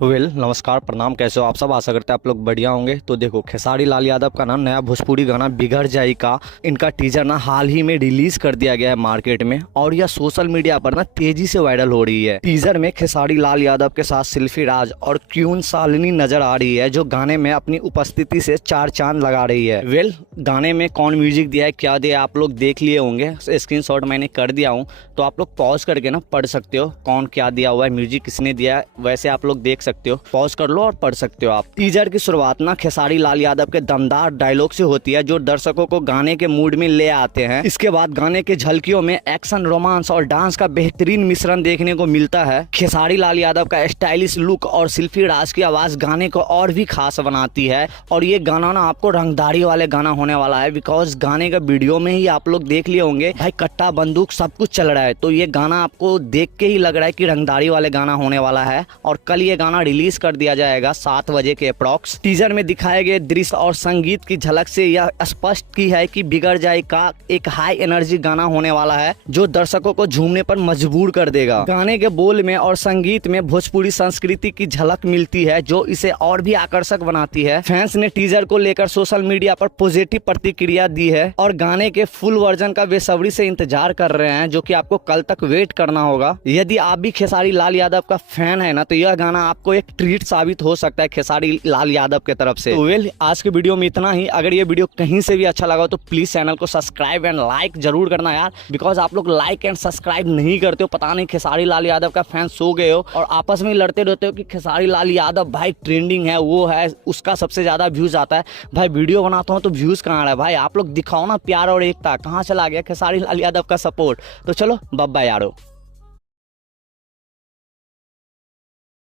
नमस्कार प्रणाम, कैसे हो आप सब। आशा करते हैं आप लोग बढ़िया होंगे। तो देखो, खेसारी लाल यादव का ना नया भोजपुरी गाना बिगड़ जाई का इनका टीजर ना हाल ही में रिलीज कर दिया गया है मार्केट में, और यह सोशल मीडिया पर ना तेजी से वायरल हो रही है। टीजर में खेसारी लाल यादव के साथ सिल्फी राज और क्यून सालिनी नजर आ रही है, जो गाने में अपनी उपस्थिति से चार चांद लगा रही है। गाने में कौन म्यूजिक दिया है, क्या दिया, आप लोग देख लिए होंगे। स्क्रीनशॉट मैंने कर दिया हूँ, तो आप लोग पॉज करके ना पढ़ सकते हो कौन क्या दिया हुआ है, म्यूजिक किसने दिया है, वैसे आप लोग देख सकते हो। पॉज कर लो और पढ़ सकते हो आप। टीजर की शुरुआत ना खेसारी लाल यादव के दमदार डायलॉग से होती है, जो दर्शकों को गाने के मूड में ले आते हैं। इसके बाद गाने के झलकियों में एक्शन, रोमांस और डांस का बेहतरीन मिश्रण देखने को मिलता है। खेसारी लाल यादव का स्टाइलिश लुक और सिल्फी राज की आवाज गाने को और भी खास बनाती है। और ये गाना ना आपको रंगदारी वाले गाना होने वाला है, बिकॉज गाने का वीडियो में ही आप लोग देख लिए होंगे भाई, कट्टा बंदूक सब कुछ चल रहा है। तो ये गाना आपको देख के ही लग रहा है कि रंगदारी वाले गाना होने वाला है। और कल ये गाना रिलीज कर दिया जाएगा 7 बजे के अप्रॉक्स। टीजर में दिखाए गए दृश्य और संगीत की झलक से यह स्पष्ट की है कि बिगड़ जाए का एक हाई एनर्जी गाना होने वाला है, जो दर्शकों को झूमने पर मजबूर कर देगा। गाने के बोल में और संगीत में भोजपुरी संस्कृति की झलक मिलती है, जो इसे और भी आकर्षक बनाती है। फैंस ने टीजर को लेकर सोशल मीडिया पर पॉजिटिव प्रतिक्रिया दी है और गाने के फुल वर्जन का बेसब्री से इंतजार कर रहे हैं, जो कि आपको कल तक वेट करना होगा। यदि आप भी खेसारी लाल यादव का फैन है ना, तो यह गाना आपको एक ट्रीट साबित हो सकता है खेसारी लाल यादव के तरफ से। तो आज के वीडियो में इतना ही। अगर ये वीडियो कहीं से भी अच्छा लगा तो प्लीज चैनल को सब्सक्राइब एंड लाइक जरूर करना यार, बिकॉज आप लोग लाइक एंड सब्सक्राइब नहीं करते हो। पता नहीं खेसारी लाल यादव का फैन सो गए हो और आपस में लड़ते रहते हो कि खेसारी लाल यादव भाई ट्रेंडिंग है, वो है, उसका सबसे ज्यादा व्यूज आता है। भाई वीडियो बनाता हूँ तो व्यूज कहाँ आ रहा है भाई, आप लोग दिखाओ ना प्यार और एकता। कहाँ चला गया खेसारी लाल यादव का सपोर्ट। तो चलो बब्बा यारो।